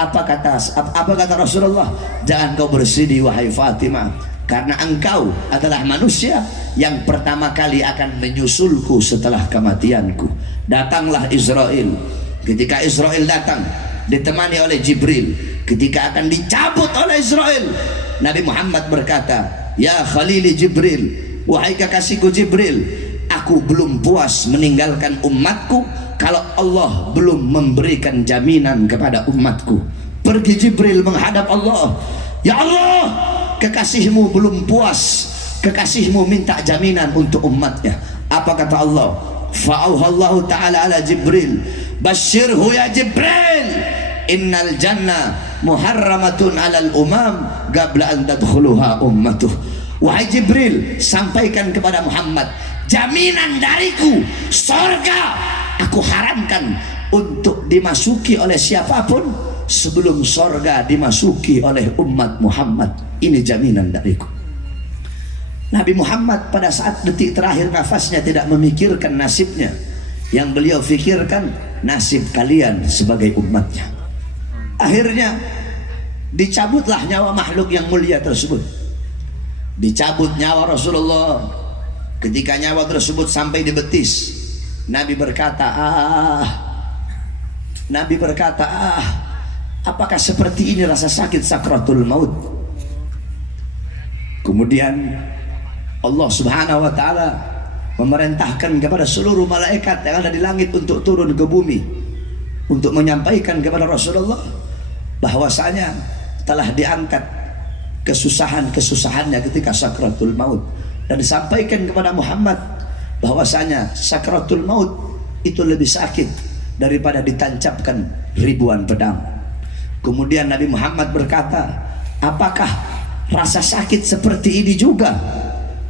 Apa kata Rasulullah? Jangan kau bersedih wahai Fatimah, karena engkau adalah manusia yang pertama kali akan menyusulku setelah kematianku. Datanglah Israel. Ketika Israel datang, ditemani oleh Jibril. Ketika akan dicabut oleh Israel, Nabi Muhammad berkata, "Ya Khalili Jibril, wahai kekasihku Jibril, aku belum puas meninggalkan umatku kalau Allah belum memberikan jaminan kepada umatku." Pergi Jibril menghadap Allah, "Ya Allah, kekasihmu belum puas, kekasihmu minta jaminan untuk umatnya." Apa kata Allah? Fa'auhallahu ta'ala ala Jibril, "Basyirhu ya Jibril, innal jannah muharramatun alal umam qabla an tadkhuluha ummatuh." Wahai Jibril, sampaikan kepada Muhammad, jaminan dariku, surga aku haramkan untuk dimasuki oleh siapapun sebelum surga dimasuki oleh umat Muhammad. Ini jaminan dariku. Nabi Muhammad pada saat detik terakhir nafasnya tidak memikirkan nasibnya. Yang beliau fikirkan nasib kalian sebagai umatnya. Akhirnya dicabutlah nyawa makhluk yang mulia tersebut. Dicabut nyawa Rasulullah. Ketika nyawa tersebut sampai di betis, Nabi berkata, apakah seperti ini rasa sakit sakratul maut? Kemudian Allah Subhanahu wa ta'ala memerintahkan kepada seluruh malaikat yang ada di langit untuk turun ke bumi untuk menyampaikan kepada Rasulullah bahwasanya telah diangkat kesusahan-kesusahannya ketika sakratul maut, dan disampaikan kepada Muhammad bahwasanya sakratul maut itu lebih sakit daripada ditancapkan ribuan pedang. Kemudian Nabi Muhammad berkata, apakah rasa sakit seperti ini juga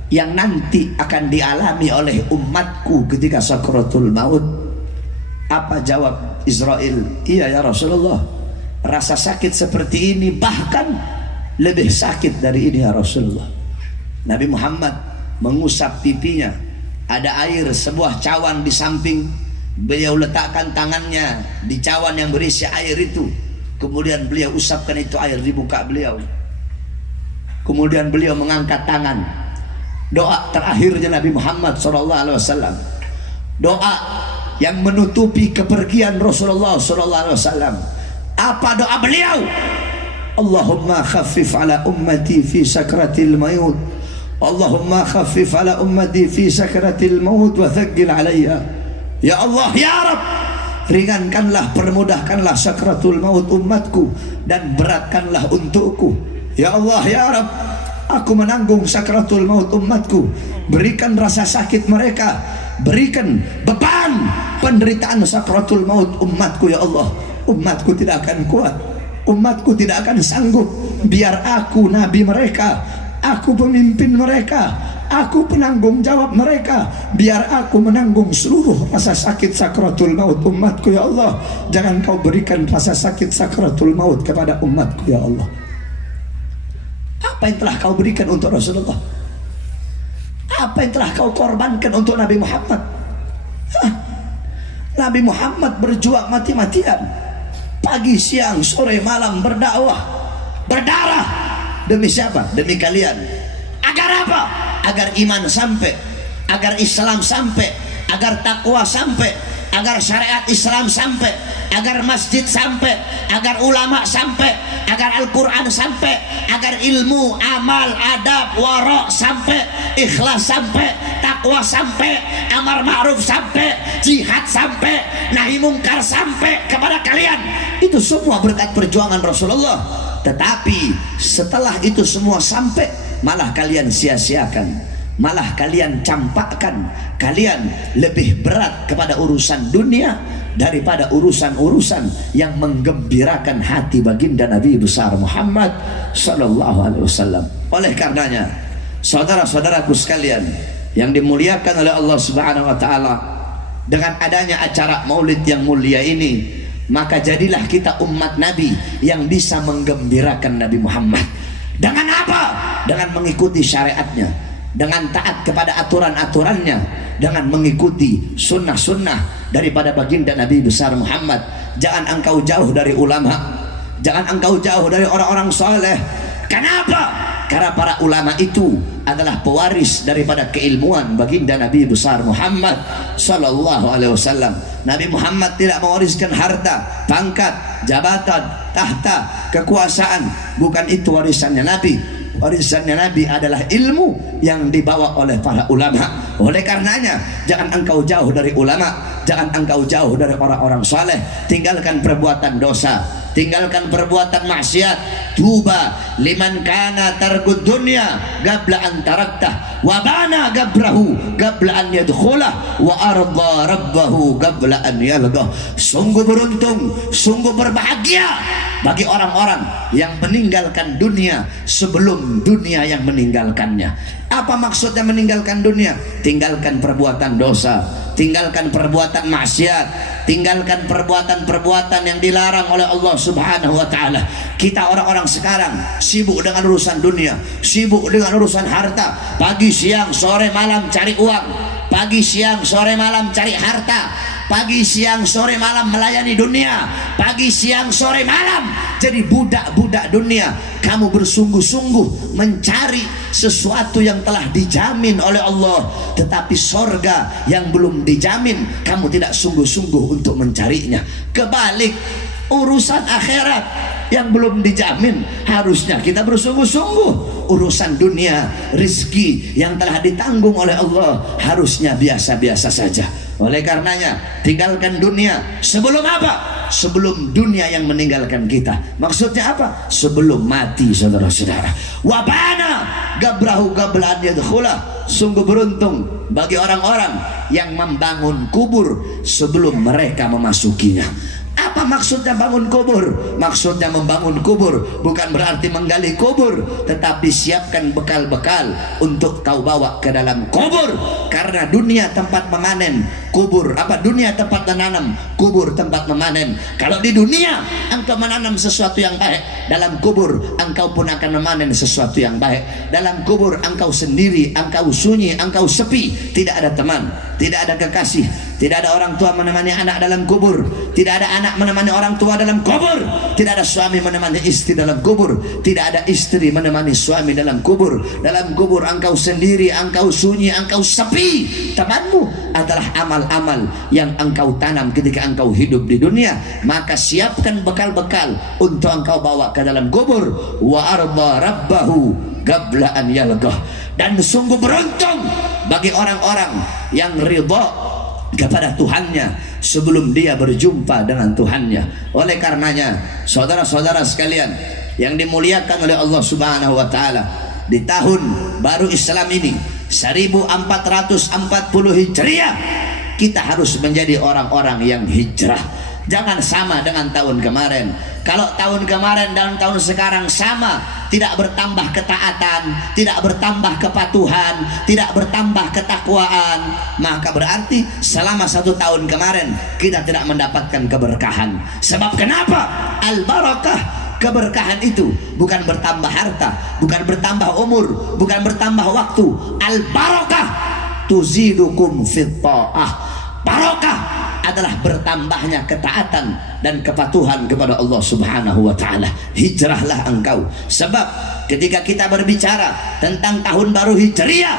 yang nanti akan dialami oleh umatku ketika sakratul maut? Apa jawab Israel? Iya ya Rasulullah, rasa sakit seperti ini, bahkan lebih sakit dari ini ya Rasulullah. Nabi Muhammad mengusap pipinya, ada air sebuah cawan di samping, beliau letakkan tangannya di cawan yang berisi air itu, kemudian beliau usapkan itu air di muka beliau. Kemudian beliau mengangkat tangan. Doa terakhirnya Nabi Muhammad SAW, doa yang menutupi kepergian Rasulullah SAW. Apa doa beliau? Allahumma khaffif ala ummati fi sakratil maut, Allahumma khaffif ala ummati fi sakratil maut wa thaqqil alayya. Ya Allah, ya Rabb, ringankanlah, permudahkanlah sakratul maut umatku dan beratkanlah untukku. Ya Allah, ya Rabb, aku menanggung sakratul maut umatku. Berikan rasa sakit mereka, berikan beban penderitaan sakratul maut umatku ya Allah. Umatku tidak akan kuat, umatku tidak akan sanggup. Biar aku nabi mereka, aku pemimpin mereka, aku penanggung jawab mereka. Biar aku menanggung seluruh rasa sakit sakratul maut umatku ya Allah. Jangan kau berikan rasa sakit sakratul maut kepada umatku ya Allah. Apa yang telah kau berikan untuk Rasulullah? Apa yang telah kau korbankan untuk Nabi Muhammad? Nabi Muhammad berjuang mati-matian, pagi, siang, sore, malam berdakwah, berdarah. Demi siapa? Demi kalian. Agar apa? Agar iman sampai, agar Islam sampai, agar takwa sampai, agar syariat Islam sampai, agar masjid sampai, agar ulama sampai, agar Al-Quran sampai, agar ilmu, amal, adab, warok sampai, ikhlas sampai, takwa sampai, amar ma'ruf sampai, jihad sampai, nahi mungkar sampai kepada kalian. Itu semua berkat perjuangan Rasulullah. Tetapi setelah itu semua sampai, malah kalian sia-siakan, malah kalian campakkan. Kalian lebih berat kepada urusan dunia daripada urusan-urusan yang menggembirakan hati baginda Nabi besar Muhammad sallallahu alaihi wasallam. Oleh karenanya, saudara-saudaraku sekalian yang dimuliakan oleh Allah Subhanahu wa taala, dengan adanya acara Maulid yang mulia ini, maka jadilah kita umat Nabi yang bisa menggembirakan Nabi Muhammad. Dengan apa? Dengan mengikuti syariatnya, dengan taat kepada aturan-aturannya, dengan mengikuti sunnah-sunnah daripada baginda Nabi besar Muhammad. Jangan engkau jauh dari ulama, jangan engkau jauh dari orang-orang saleh. Kenapa? Karena para ulama itu adalah pewaris daripada keilmuan baginda Nabi besar Muhammad sallallahu alaihi wasallam. Nabi Muhammad tidak mewariskan harta, pangkat, jabatan, tahta, kekuasaan. Bukan itu warisannya Nabi. Warisannya Nabi adalah ilmu yang dibawa oleh para ulama. Oleh karenanya, jangan engkau jauh dari ulama, jangan engkau jauh dari orang-orang saleh. Tinggalkan perbuatan dosa, tinggalkan perbuatan maksiat. Tuba liman kana targud dunya qabla an taraktah wa bana gabrahu qabla an yadkhulah wa arda rabbahu qabla an yalqah. Sungguh beruntung, sungguh berbahagia bagi orang-orang yang meninggalkan dunia sebelum dunia yang meninggalkannya. Apa maksudnya meninggalkan dunia? Tinggalkan perbuatan dosa, tinggalkan perbuatan maksiat, tinggalkan perbuatan-perbuatan yang dilarang oleh Allah Subhanahu wa taala. Kita orang-orang sekarang sibuk dengan urusan dunia, sibuk dengan urusan harta, pagi siang sore malam cari uang, pagi siang sore malam cari harta, pagi siang sore malam melayani dunia, pagi siang sore malam jadi budak-budak dunia. Kamu bersungguh-sungguh mencari sesuatu yang telah dijamin oleh Allah, tetapi sorga yang belum dijamin kamu tidak sungguh-sungguh untuk mencarinya. Kebalik, urusan akhirat yang belum dijamin harusnya kita bersungguh-sungguh. Urusan dunia, rizki yang telah ditanggung oleh Allah harusnya biasa-biasa saja. Oleh karenanya, tinggalkan dunia. Sebelum apa? Sebelum dunia yang meninggalkan kita. Maksudnya apa? Sebelum mati, saudara-saudara. Wabana gabrahu gablan yadkhulah. Sungguh beruntung bagi orang-orang yang membangun kubur sebelum mereka memasukinya. Apa maksudnya bangun kubur? Maksudnya membangun kubur bukan berarti menggali kubur, tetapi siapkan bekal-bekal untuk kau bawa ke dalam kubur. Karena dunia tempat memanen, kubur apa? Dunia tempat menanam, kubur tempat memanen. Kalau di dunia engkau menanam sesuatu yang baik, dalam kubur engkau pun akan memanen sesuatu yang baik. Dalam kubur engkau sendiri, engkau sunyi, engkau sepi, tidak ada teman, tidak ada kekasih, tidak ada orang tua menemani anak dalam kubur, tidak ada anak menemani orang tua dalam kubur, tidak ada suami menemani istri dalam kubur, tidak ada istri menemani suami dalam kubur. Dalam kubur engkau sendiri, engkau sunyi, engkau sepi. Temanmu adalah amal-amal yang engkau tanam ketika engkau hidup di dunia. Maka siapkan bekal-bekal untuk engkau bawa ke dalam kubur. Wa arda rabbahu qabla an yalqah. Dan sungguh beruntung bagi orang-orang yang ridha kepada Tuhannya sebelum dia berjumpa dengan Tuhannya. Oleh karenanya, saudara-saudara sekalian yang dimuliakan oleh Allah Subhanahu wa taala, di tahun baru Islam ini 1440 Hijriah, kita harus menjadi orang-orang yang hijrah. Jangan sama dengan tahun kemarin. Kalau tahun kemarin dan tahun sekarang sama, tidak bertambah ketaatan, tidak bertambah kepatuhan, tidak bertambah ketakwaan, maka berarti selama 1 tahun kemarin kita tidak mendapatkan keberkahan. Sebab kenapa? Al-barakah, keberkahan itu bukan bertambah harta, bukan bertambah umur, bukan bertambah waktu. Al-barakah tuzidukum fit ta'ah. Barokah adalah bertambahnya ketaatan dan kepatuhan kepada Allah Subhanahu wa taala. Hijrahlah engkau. Sebab ketika kita berbicara tentang tahun baru Hijriah,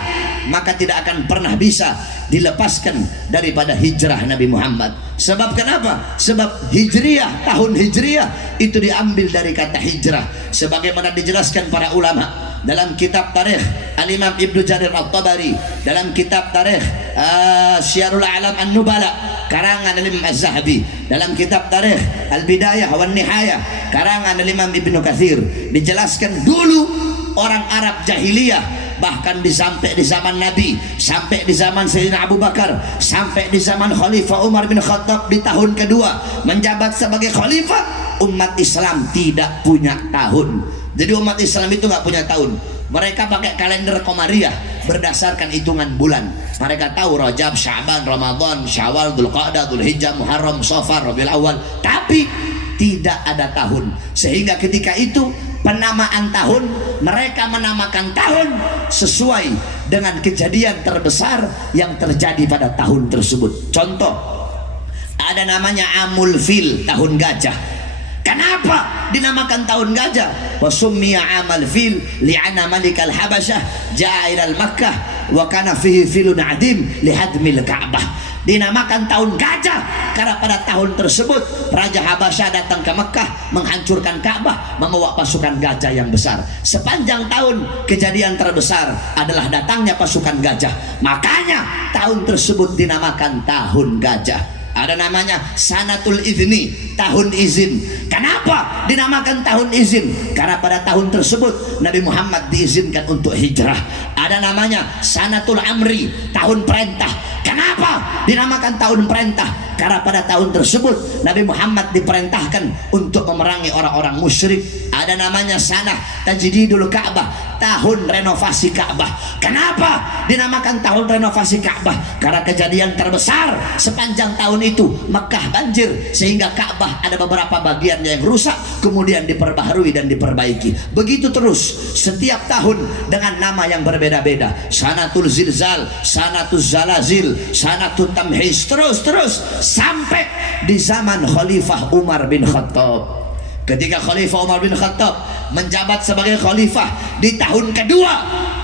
maka tidak akan pernah bisa dilepaskan daripada hijrah Nabi Muhammad. Sebab kenapa? Sebab Hijriah, tahun Hijriah itu diambil dari kata hijrah, sebagaimana dijelaskan para ulama dalam kitab tarikh Al-Imam Ibnu Jarir At-Tabari, dalam kitab tarikh Syiarul A'lam An-Nubala karangan Al-Imam Az-Zahabi, dalam kitab tarikh Al-Bidayah wan Nihayah karangan Al-Imam Ibnu Katsir, dijelaskan dulu orang Arab jahiliyah, bahkan sampai di zaman Nabi, sampai di zaman Sayyidina Abu Bakar, sampai di zaman Khalifah Umar bin Khattab di tahun kedua menjabat sebagai khalifah, umat Islam tidak punya tahun. Jadi umat Islam itu nggak punya tahun. Mereka pakai kalender Komariah berdasarkan hitungan bulan. Mereka tahu Rajab, Sya'ban, Ramadan, Syawal, Dzulqa'dah, Dzulhijjah, Muharram, Safar, Rabiul Awal, tapi tidak ada tahun. Sehingga ketika itu penamaan tahun, mereka menamakan tahun sesuai dengan kejadian terbesar yang terjadi pada tahun tersebut. Contoh, ada namanya Amul Fil, tahun gajah. Kenapa? dinamakan tahun gajah? Wa summiya amal fil li'anna malikal habasyah ja'a ilal Makkah wa kana fihi filun adim lihadmil Ka'bah. Dinamakan tahun gajah karena pada tahun tersebut Raja Habasyah datang ke Mekah menghancurkan Ka'bah membawa pasukan gajah yang besar. Sepanjang tahun kejadian terbesar adalah datangnya pasukan gajah, makanya tahun tersebut dinamakan tahun gajah. Ada namanya Sanatul Izni, tahun izin. Kenapa dinamakan tahun izin? Karena pada tahun tersebut Nabi Muhammad diizinkan untuk hijrah. Ada namanya Sanatul Amri, tahun perintah. Kenapa dinamakan tahun perintah? Karena pada tahun tersebut Nabi Muhammad diperintahkan untuk memerangi orang-orang musyrik. Ada namanya Sanah Tajdidul Ka'bah, tahun renovasi Ka'bah. Kenapa dinamakan tahun renovasi Ka'bah? Karena kejadian terbesar sepanjang tahun itu Mekah banjir sehingga Ka'bah ada beberapa bagiannya yang rusak, kemudian diperbaharui dan diperbaiki. Begitu terus setiap tahun dengan nama yang berbeda-beda. Sanatul Zilzal, Sanatul Zalazil, Sanatul Tamhis, terus sampai di zaman Khalifah Umar bin Khattab. Ketika Khalifah Umar bin Khattab menjabat sebagai khalifah di tahun kedua,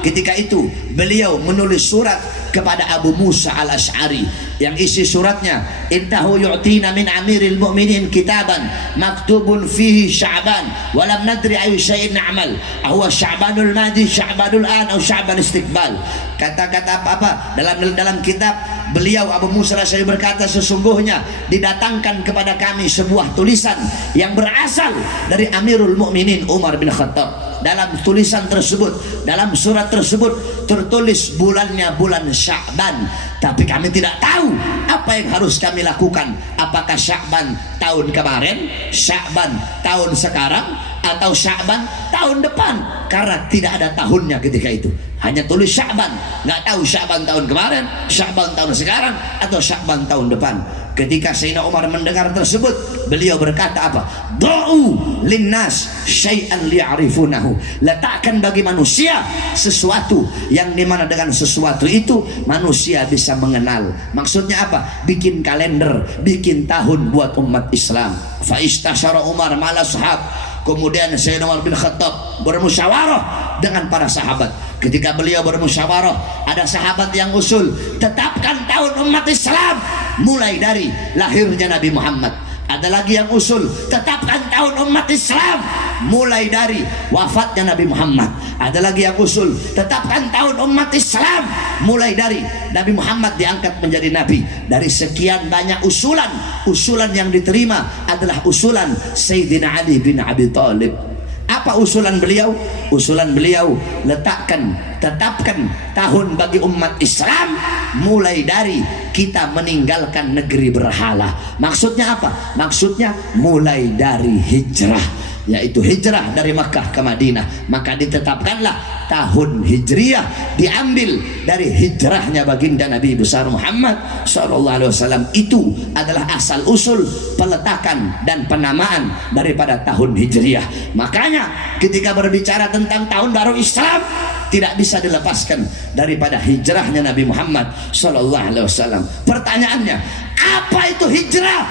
ketika itu beliau menulis surat kepada Abu Musa al-Ash'ari yang isi suratnya, innahu yu'tina min amiril mu'minin kitaban maktubun fihi Sya'ban walam nadri ayu syai'in na'mal ahwa Sya'banul madi Sya'banul an atau Sya'ban istiqbal. Kata-kata apa dalam kitab beliau Abu Musa al-Ash'ari berkata, sesungguhnya didatangkan kepada kami sebuah tulisan yang berasal dari Amirul Mukminin Umar bin Khattab. Dalam tulisan tersebut, dalam surat tersebut tertulis bulannya bulan Sya'ban, tapi kami tidak tahu apa yang harus kami lakukan. Apakah Sya'ban tahun kemarin, Sya'ban tahun sekarang, atau Sya'ban tahun depan? Karena tidak ada tahunnya ketika itu, hanya tulis Sya'ban, nggak tahu Sya'ban tahun kemarin, Sya'ban tahun sekarang, atau Sya'ban tahun depan. Ketika Sayyidina Umar mendengar tersebut, beliau berkata apa? Du'u linnas syai'an li'arifunahu. Letakkan bagi manusia sesuatu yang dimana dengan sesuatu itu manusia bisa mengenal. Maksudnya apa? Bikin kalender, bikin tahun buat umat Islam. Fa istasyara Umar ma'al ashab. Kemudian Sayyidina Umar bin Khattab bermusyawarah dengan para sahabat. Ketika beliau bermusyawarah, ada sahabat yang usul, tetapkan tahun umat Islam mulai dari lahirnya Nabi Muhammad. Ada lagi yang usul, tetapkan tahun umat Islam mulai dari wafatnya Nabi Muhammad. Ada lagi yang usul, tetapkan tahun umat Islam mulai dari Nabi Muhammad diangkat menjadi nabi. Dari sekian banyak usulan, usulan yang diterima adalah usulan Sayyidina Ali bin Abi Thalib. Apa usulan beliau? Usulan beliau, tetapkan tahun bagi umat Islam mulai dari kita meninggalkan negeri berhala. Maksudnya apa? Maksudnya mulai dari hijrah, yaitu hijrah dari Makkah ke Madinah. Maka ditetapkanlah tahun Hijriyah diambil dari hijrahnya baginda Nabi besar Muhammad SAW. Itu adalah asal usul peletakan dan penamaan daripada tahun Hijriyah. Makanya ketika berbicara tentang tahun baru Islam, tidak bisa dilepaskan daripada hijrahnya Nabi Muhammad SAW. Pertanyaannya, apa itu hijrah?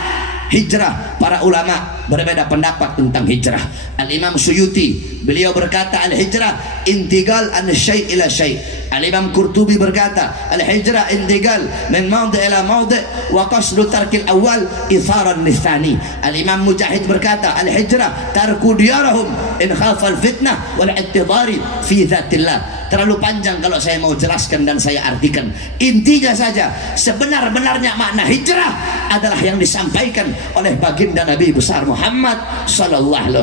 Hijrah, para ulama berbeda pendapat tentang hijrah. Al-Imam Suyuti beliau berkata al-hijrah intiqal an syai' ila syai'. Al-Imam Qurtubi berkata al-hijrah intiqal min mawdi' ila mawdi' wa qasdu tarkil awal itharan litsani. Al-Imam Mujahid berkata al-hijrah tarku diyarahum in khafal fitnah wal i'tidari fi dzatillah. Terlalu panjang kalau saya mau jelaskan dan saya artikan. Intinya saja, sebenar-benarnya makna hijrah adalah yang disampaikan oleh baginda Nabi besar Muhammad SAW.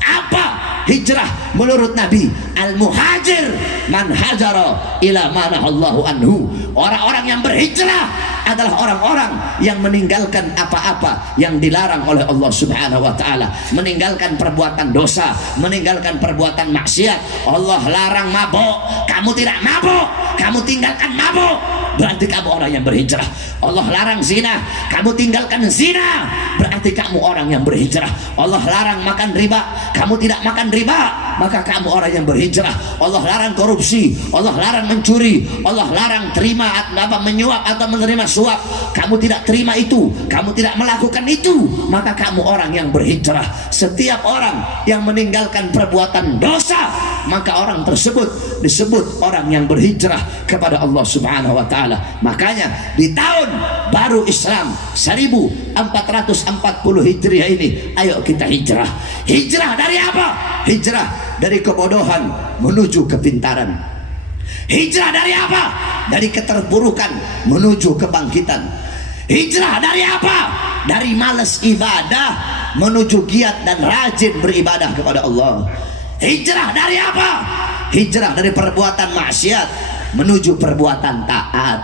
Apa hijrah menurut Nabi? Al-muhajir man hajara ila mana Allahu anhu. Orang-orang yang berhijrah adalah orang-orang yang meninggalkan apa-apa yang dilarang oleh Allah Subhanahu wa taala, meninggalkan perbuatan dosa, meninggalkan perbuatan maksiat. Allah larang mabuk, kamu tidak mabuk, kamu tinggalkan mabuk, berarti kamu orang yang berhijrah. Allah larang zina, kamu tinggalkan zina, berarti kamu orang yang berhijrah. Allah larang makan riba, kamu tidak makan riba, maka kamu orang yang berhijrah. Allah larang korupsi, Allah larang mencuri, Allah larang terima menyuap atau menerima suap. Kamu tidak terima itu, kamu tidak melakukan itu, maka kamu orang yang berhijrah. Setiap orang yang meninggalkan perbuatan dosa, maka orang tersebut disebut orang yang berhijrah kepada Allah Subhanahu wa taala. Makanya di tahun baru Islam 1440 Hijriah ini, ayo kita hijrah. Hijrah dari apa? Hijrah dari kebodohan menuju kepintaran. Hijrah dari apa? Dari keterburukan menuju kebangkitan. Hijrah dari apa? Dari malas ibadah menuju giat dan rajin beribadah kepada Allah. Hijrah dari apa? Hijrah dari perbuatan maksiat menuju perbuatan taat.